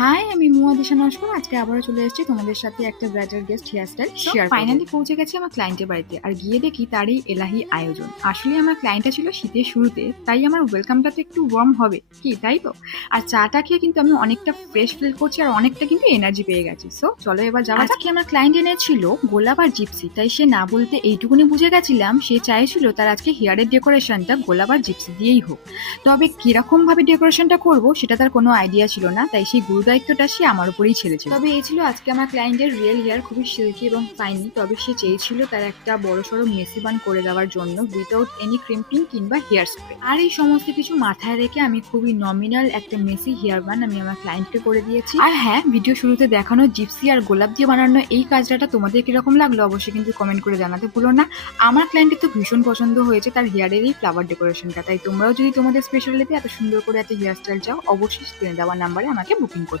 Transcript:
High, আমি মুয়া দিশা নস্কর। আজকে আবারও চলে এসেছি তোমাদের সাথে একটা bridal guest hairstyle share. Finally পৌঁছে গেছি আমার ক্লায়েন্টের বাড়িতে, আর গিয়ে দেখি তারই এলাহি আয়োজন। আসলে আমার ক্লায়েন্টটা ছিল শীতের শুরুতে, তাই আমার ওয়েলকামটা তো একটু ওয়ার্ম হবে, কি তাই তো? আর চাটা খেয়ে কিন্তু আমি অনেকটা ফ্রেশ ফিল করছি, আর অনেকটা কিন্তু এনার্জি পেয়ে গেছি। সো চলো এবার যাওয়া যাক। আজকে আমার ক্লায়েন্ট এনেছিল গোলাপ আর জিপসি, তাই সে না বলতে এইটুকুনি বুঝে গেছিলাম সে চাইছিল তার আজকে হেয়ারের ডেকোরেশনটা গোলাপ আর জিপসি দিয়েই হোক। তবে কিরকম ভাবে ডেকোরেশনটা করব সেটা তার কোনো আইডিয়া ছিল না, তাই সেই গুরু দায়িত্বটা সে আমার উপরেই ছেড়েছিল। তবে এই ছিল আজকে আমার ক্লায়েন্টের রিয়েল হেয়ার, খুবই সিল্কি এবং ফাইনি। তবে সে চেয়েছিল তার একটা বড়সড় মেসি বান করে দেওয়ার জন্য, উইদাউট এনি ক্রিম্পিং কিংবা হেয়ার স্প্রে। আর এই সমস্ত কিছু মাথায় রেখে আমি খুবই নমিনাল একটা মেসি হেয়ার বান আমি আমার ক্লায়েন্টকে করে দিয়েছি। আর হ্যাঁ, ভিডিও শুরুতে দেখানো জিপসি আর গোলাপ দিয়ে বানানো এই কাজটা তোমাদের কিরকম লাগলো অবশ্যই কিন্তু কমেন্ট করে জানাতে ভুলো না। আমার ক্লায়েন্টের তো ভীষণ পছন্দ হয়েছে তার হেয়ারের এই ফ্লাওয়ার ডেকোরেশনটা, তাই তোমরাও যদি তোমাদের স্পেশালিতে এত সুন্দর করে একটা হেয়ার স্টাইল চাও অবশ্যই স্ক্রিনে দেওয়া নাম্বারে আমাকে বুকিং করো।